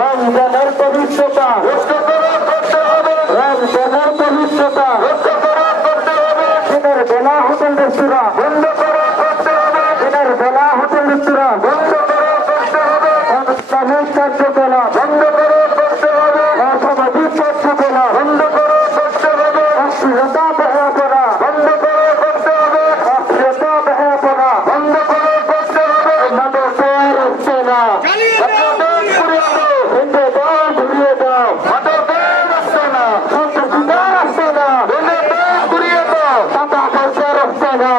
রমজানের পবিত্রতা রমজানের পবিত্রতা দিনের বেলা হোটেল রেস্তোরাঁ বন্ধ করতে হবে, দিনের বেলা হোটেল রেস্তোরাঁ বন্ধ করতে হবে, অনুষ্ঠানের কার্যকলাপ বন্ধ করতে হবে, অসামাজিক কার্যকলাপ বন্ধ করতে হবে, অশ্লীলতা বেহায়াপনা বন্ধ করতে হবে, অশ্লীলতা বেহায়াপনা বন্ধ করতে হবে। আমাদের দেওয়ার হচ্ছে না, ঘুরিয়ে দাও, আসছে না, সন্ত্রাসীদের আসছে না, ঘুরিয়ে দাও, টাকা খরচের আসছে না,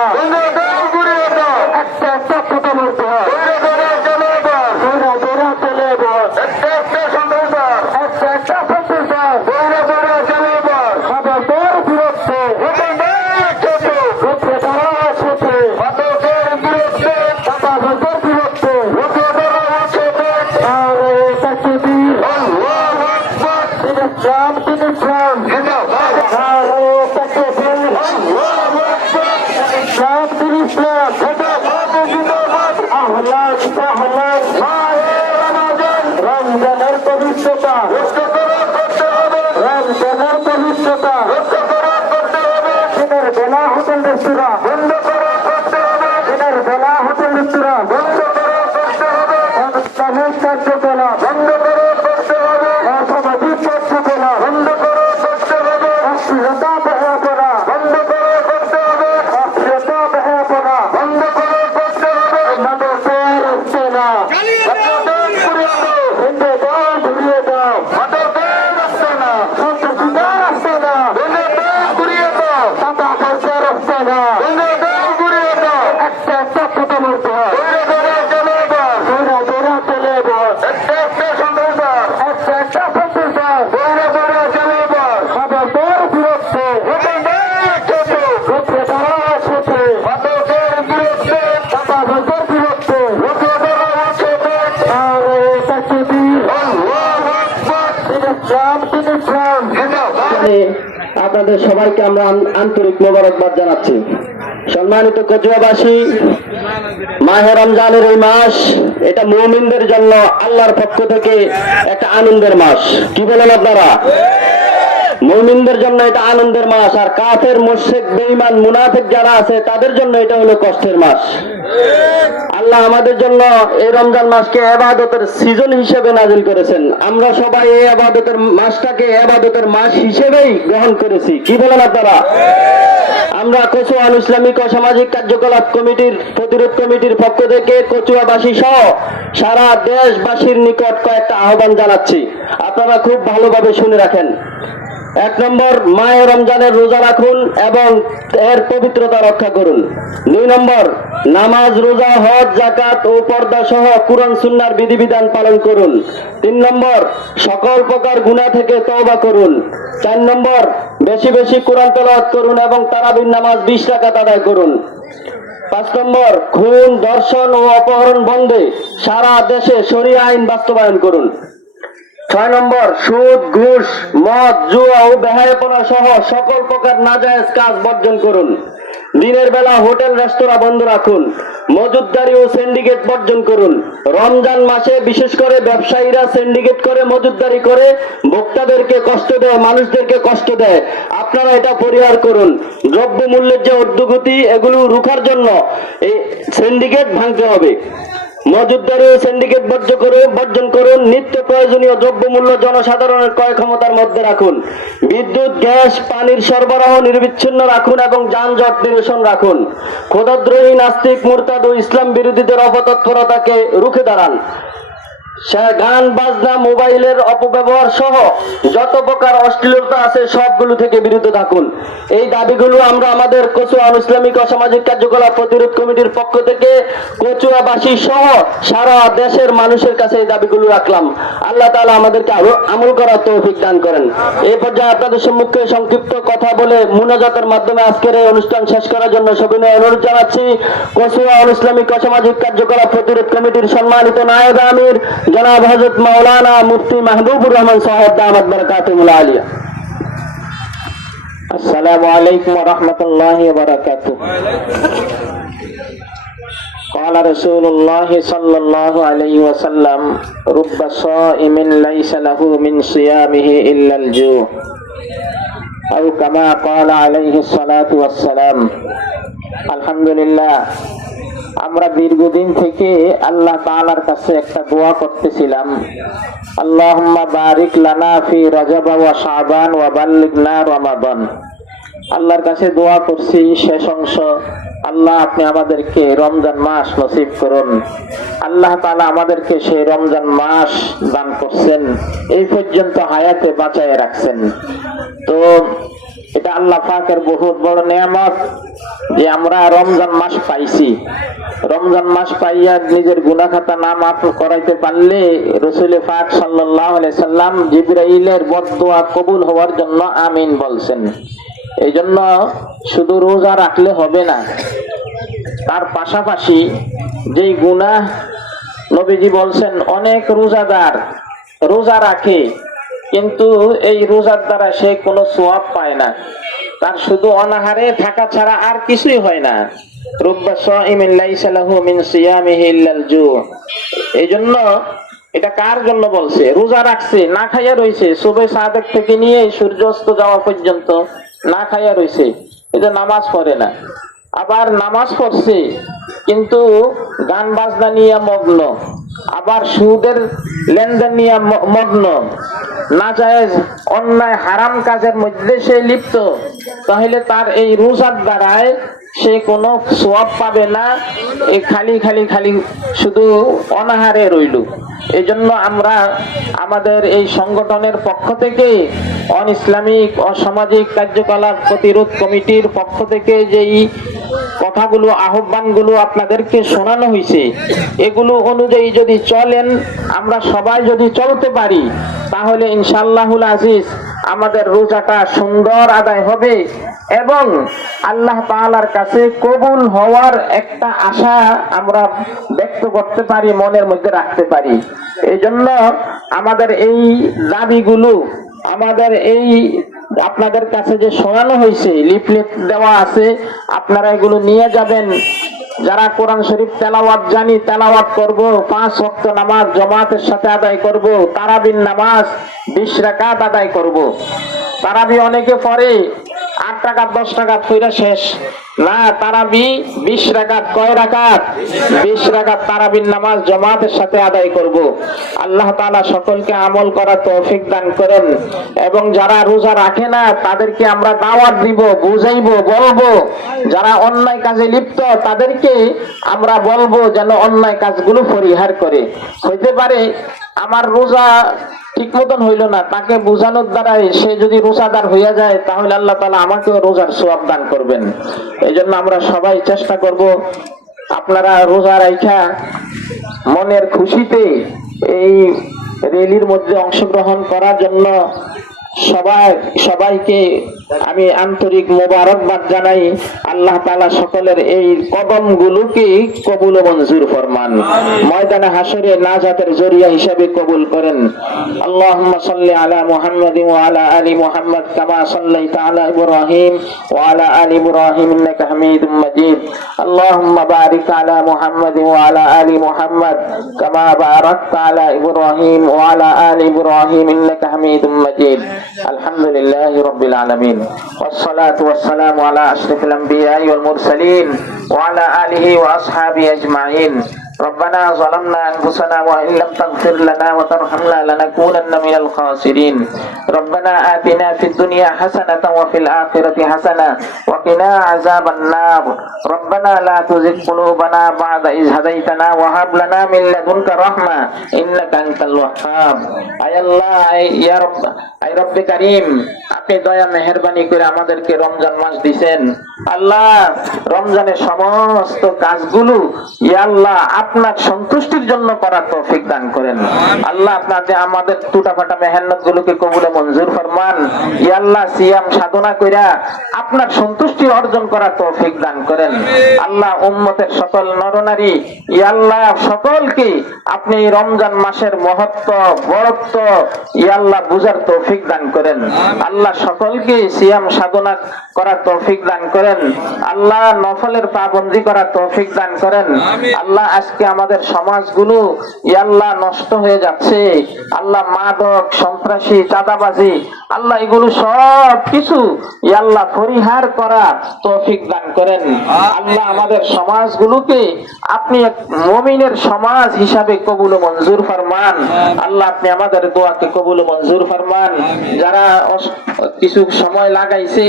ঘুরিয়ে দাও, একটা একটা কথা বলতে হয়, চলে একটা সন্ত্রাস, একটা সন্ত্রাস, চলে খবরদার বিরুদ্ধে রমজানের পবিত্রতা রমজানের পবিত্রতা দিনের বেলা হোটেল রেস্তোরাঁ বন্ধ করতে হবে, দিনের বেলা হোটেল রেস্তোরাঁ বন্ধ করতে হবে, অনুষ্ঠানের কার্যকলাপ বন্ধ করতে হবে, অসামাজিক কার্যকলাপ বন্ধ করতে হবে, অশ্লীলতা বেহায়াপনা বন্ধ করতে হবে, অশ্লীলতা বেহায়াপনা বন্ধ করতে হবে। আমাদের দেওয়ার হচ্ছে না, ঘুরিয়ে দাও, আসছে না, সন্ত্রাসীদের আসছে না, ঘুরিয়ে দাও, টাকা খরচের আসছে না, ঘুরিয়ে দাও, একটা একটা কথা বলতে হয়, চলে একটা সন্ত্রাস, একটা সন্ত্রাস, চলে খবরদার বিরুদ্ধে আপনাদের সবাইকে আমরা আন্তরিক মোবারকবাদ জানাচ্ছি। সম্মানিত কচুয়াবাসী, মাহে রমজানের এই মাস এটা মুমিনদের জন্য আল্লাহর পক্ষ থেকে একটা আনন্দের মাস। কি বলেন আপনারা? মুমিনদের জন্য এটা আনন্দের মাস, আর কাফের, মুশরিক, বেঈমান, মুনাফিক যারা আছে তাদের জন্য এটা হলো কষ্টের মাস। আল্লাহ আমাদের জন্য এই রমজান মাসকে ইবাদতের সিজন হিসেবে নাজিল করেছেন। আমরা সবাই এই ইবাদতের মাসটাকে ইবাদতের মাস হিসেবেই গ্রহণ করেছি। কি বলেন আপনারা? আমরা কচুয়া ইসলামিক ও সামাজিক কার্যকলাপ কমিটির প্রতিরোধ কমিটির পক্ষ থেকে কচুয়াবাসী সহ সারা দেশবাসীর নিকট কয়েকটা আহ্বান জানাচ্ছি, আপনারা খুব ভালোভাবে শুনে রাখেন। 1 নম্বর, মাহে রমজানের রোজা রাখুন এবং এর পবিত্রতা রক্ষা করুন। 2 নম্বর, নামাজ, রোজা, হজ, যাকাত ও পর্দা সহ কুরআন সুন্নাহর বিধিবিধান পালন করুন। 3 নম্বর, সকল প্রকার গুনাহ থেকে তওবা করুন। 4 নম্বর, বেশি বেশি কোরআন তেলাওয়াত করুন এবং তারাবির নামাজ 20 রাকাত আদায় করুন। 5 নম্বর, খুন, ধর্ষণ ও অপহরণ বন্ধে সারা দেশে শরিয়া আইন বাস্তবায়ন করুন। 6 নম্বর, সুদ, ঘুষ, মদ, জুয়া ও বেহায়াপনা সহ সকল প্রকার নাজায়েজ কাজ বর্জন করুন। দিনের বেলা হোটেল রেস্তোরাঁ বন্ধ রাখুন। মজুদদারি ও সিন্ডিকেট বর্জন করুন। রমজান মাসে বিশেষ করে ব্যবসায়ীরা সিন্ডিকেট করে, মজুদদারি করে, ভোক্তাদেরকে কষ্ট দেয়, মানুষদেরকে কষ্ট দেয়। আপনারা এটা পরিহার করুন। দ্রব্য মূল্যের যে ঊর্ধ্বগতি, এগুলো রুখার জন্য এই সিন্ডিকেট ভাঙতে হবে। মজুদদারি ও সিন্ডিকেট বর্জন করুন। নিত্য প্রয়োজনীয় দ্রব্যমূল্য জনসাধারণের ক্রয় ক্ষমতার মধ্যে রাখুন। বিদ্যুৎ, গ্যাস, পানির সরবরাহ নিরবিচ্ছিন্ন রাখুন এবং যানজট নিরসন রাখুন। খোদাদ্রোহী, নাস্তিক, মুরতাদ ও ইসলাম বিরোধীদের অপতৎপরতাকে রুখে দাঁড়ান। গান, বাজনা, মোবাইলের অপব্যবহার সহ যত প্রকার অশ্লীলতা আছে সবগুলো থেকে বিরত থাকুন। এই দাবিগুলো আমরা আমাদের কচুয়া ইসলামিক ও সামাজিক কার্যকলাপ প্রতিরোধ কমিটির পক্ষ থেকে কচুয়াবাসী সহ সারা দেশের মানুষের কাছে এই দাবিগুলো রাখলাম। আল্লাহ তাআলা আমাদেরকে আরো আমল করার তৌফিক দান করেন। এই পর্যায়ে আপনাদের সম্মুখে সংক্ষিপ্ত কথা বলে মুনাজাতের মাধ্যমে আজকের এই অনুষ্ঠান শেষ করার জন্য সবিনয় অনুরোধ জানাচ্ছি কচুয়া ইসলামিক ও সামাজিক কার্যকলাপ প্রতিরোধ কমিটির সম্মানিত নায়েব আমির জনাব হযরত মাওলানা মুফতি মাহবুবুর রহমান সাহেব দামাত বরকাতুহুল আলিয়া। السلام عليكم ورحمة الله وبركاته. قال رسول الله صلى الله عليه وسلم رب صائم ليس له من صيامه إلا الجوع أو كما قال عليه الصلاة والسلام. আলহামদুলিল্লাহ, আমরা দীর্ঘদিন থেকে আল্লাহ তাআলার কাছে একটা দোয়া করতেছিলাম, আল্লাহুম্মা বারিক লানা ফি রজব ওয়া শাবান ওয়া বাল্লিগনা রমাদান। আল্লাহর কাছে দোয়া করছি, শেষ অংশ, আল্লাহ আপনি আমাদেরকে রমজান মাস নসিব করুন। আল্লাহ তাআলা আমাদেরকে সেই রমজান মাস দান করছেন, এই পর্যন্ত হায়াতে বাঁচায় রাখছেন। তো এটা আল্লাহ পাকের বহুত বড় নেয়ামত যে আমরা রমজান মাস পাইছি। রমজান মাস পাইয়া নিজের গুনাহ খাতা না মাফ করাইতে পারলে রাসূল পাক সাল্লাল্লাহু আলাইহি সাল্লাম জিবরাইলের বদদোয়া কবুল হওয়ার জন্য আমিন বলছেন। এই জন্য শুধু রোজা রাখলে হবে না, তার পাশাপাশি যেই গুনাহ, নবীজি বলছেন অনেক রোজাদার রোজা রাখে কিন্তু এই রোজার দ্বারা সে কোনো সওয়াব পায় না, তার শুধু অনাহারে থাকা ছাড়া আর কিছুই হয় না। রুব্বা সাইমিন লাইসা লাহু মিন সিয়ামিহি ইল্লাল জু। এই জন্য এটা কার জন্য বলছে? রোজা রাখছে, না খাইয়া রইছে, সুবহ সাদেক থেকে নিয়ে সূর্যাস্ত যাওয়া পর্যন্ত না খাইয়া রইছে, এটা নামাজ পড়ে না। আবার নামাজ পড়ছে কিন্তু গান বাজনা নিয়ে মগ্ন, আবার সুদের লেনদেন নিয়ে মগ্ন, নাজায়েজ অন্যায় হারাম কাজের মধ্যে সে লিপ্ত, তাহলে তার এই রোজার দ্বারায় সে কোনো সওয়াব পাবে না, এই খালি খালি খালি শুধু অনাহারে রইল। এই জন্য আমরা আমাদের এই সংগঠনের পক্ষ থেকে, অন ইসলামিক অসামাজিক কার্যকলাপ প্রতিরোধ কমিটির পক্ষ থেকে যেই কথাগুলো, আহ্বানগুলো আপনাদেরকে শোনানো হয়েছে, এগুলো অনুযায়ী যদি চলেন, আমরা সবাই যদি চলতে পারি, তাহলে ইনশাআল্লাহুল আজিজ আমাদের রোজাটা সুন্দর আদায় হবে এবং আল্লাহ তাআলার কাছে কবুল হওয়ার একটা আশা আমরা ব্যক্ত করতে পারি, মনের মধ্যে রাখতে পারি। এই জন্য আমাদের এই দাবিগুলো, আমাদের এই আপনাদের কাছে যে শোনানো হয়েছে, লিফলেট দেওয়া আছে, আপনারা এগুলো নিয়ে যাবেন। যারা কোরআন শরীফ তেলাওয়াত জানি তেলাওয়াত করব, 5 ওয়াক্ত নামাজ জামাতের সাথে আদায় করব, তারাবির নামাজ 20 রাকাত আদায় করব। তারাবি অনেকে পড়ে 8 রাকাত 10 রাকাত পড়া শেষ না, তারাবি 20 রাকাত। কয় রাকাত? 20 রাকাত তারাবির নামাজ জামাতের সাথে আদায় করব। আল্লাহ তাআলা সকলকে আমল করার তৌফিক দান করেন এবং যারা রোজা রাখে না তাদেরকে আমরা দাওয়াত দিব, বুঝাইবো, বলবো। যারা অন্যায় কাজে লিপ্ত তাদেরকে আমরা বলবো যেন অন্যায় কাজগুলো পরিহার করে। হইতে পারে আমার রোজা ঠিক মতন হইল না, তাকে বোঝানোর দ্বারাই সে যদি রোজাদার হইয়া যায়, তাহলে আল্লাহ তাআলা আমাকেও রোজার সওয়াব দান করবেন। এই জন্য আমরা সবাই চেষ্টা করব, আপনারা রোজা রাখা মনের খুশিতে এই র্যালির মধ্যে অংশগ্রহণ করার জন্য সবাইকে আমি আন্তরিক মোবারকবাদ জানাই। আল্লাহ তাআলা সকলের এই কদমগুলোকে কবুল ও মঞ্জুর ফরমান, ময়দানে হাসরে নাজাতের জরিয়া হিসাবে কবুল করেন। আল্লাহুম্মা সাল্লি আলা মুহাম্মাদিন ওয়া আলা আলি মুহাম্মাদ কামা সাল্লাইতা আলা ইব্রাহিম ওয়া আলা আলি ইব্রাহিম ইন্নাকা হামিদুম মাজিদ। আল্লাহুম্মা বারিক আলা মুহাম্মাদিন ওয়া আলা আলি মুহাম্মাদ কামা বারাকতা আলা ইব্রাহিম ওয়া আলা আলি ইব্রাহিম ইন্নাকা হামিদুম মাজিদ। আলহামদুলিল্লাহি রাব্বিল আলামিন, والصلاة والسلام على أشرف الأنبياء والمرسلين وعلى آله وأصحابه أجمعين. ربنا ظلمنا أنفسنا وإن لم تغفر لنا وترحمنا لنكونن من الخاسرين. ربنا آتنا في الدنيا حسنة وفي الآخرة حسنة وقنا عذاب النار. ربنا لا تزغ قلوبنا بعد إذ هديتنا وهب لنا من لدنك رحمة إنك أنت الوهاب. أي الله يا رب, أي رب كريم, আপনি দয়া মেহেরবানি করে আমাদেরকে রমজান মাস দিবেন। আল্লাহ, রমজানের সমস্ত কাজগুলো ইয়া আল্লাহ আপনার সন্তুষ্টির জন্য করার তৌফিক দান করেন। আল্লাহ আপনাদের আমাদের টুটাফাটা মেহনত গুলোকে কবুলে মঞ্জুর ফরমান। ইয়া আল্লাহ সিয়াম সাধনা কইরা আপনার সন্তুষ্টি অর্জন করার তৌফিক দান করেন। আল্লাহ উম্মতের সকল নরনারী ইয়া আল্লাহ সকলকে আপনি এই রমজান মাসের মহত্ব বরত্ব ইয়া আল্লাহ বুঝার তৌফিক দান করেন। আল্লাহ সকলকে সিয়াম সাধনা করার তৌফিক দান করেন। আল্লাহ নফলের পাবন্দি করার তৌফিক দান করেন। আল্লাহ আজকে আমাদের সমাজগুলো ইয়া আল্লাহ নষ্ট হয়ে যাচ্ছে। আল্লাহ মাদক সন্ত্রাসী চাঁদাবাজি আল্লাহ এগুলো সব কিছু ইয়া আল্লাহ পরিহার করা তৌফিক দান করেন। আল্লাহ আমাদের সমাজগুলোকে আপনি এক মুমিনের সমাজ হিসাবে কবুল ও মঞ্জুর ফরমান। আল্লাহ আপনি আমাদের দোয়াকে কবুল ও মঞ্জুর ফরমান। যারা কিছু সময় লাগাইছে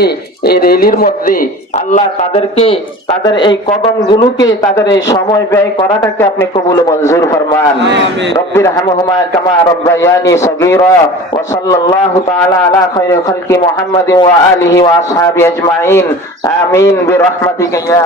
এই রেলির মধ্যে আল্লাহ তাদেরকে তাদের এই কদমগুলোকে তাদের এই সময় ব্যয় করাটাকে আপনি কবুল ও মঞ্জুর ফরমান। রব্বির হামহুমা কামা রব্বায়ানি সগীরা ওয়া সাল্লাল্লাহু তাআলা আলা খায়রি খালকি মুহাম্মাদিন ওয়া আলিহি ওয়া আসহাবিহি আজমাইন আমিন বিরহমাতিকা ইয়া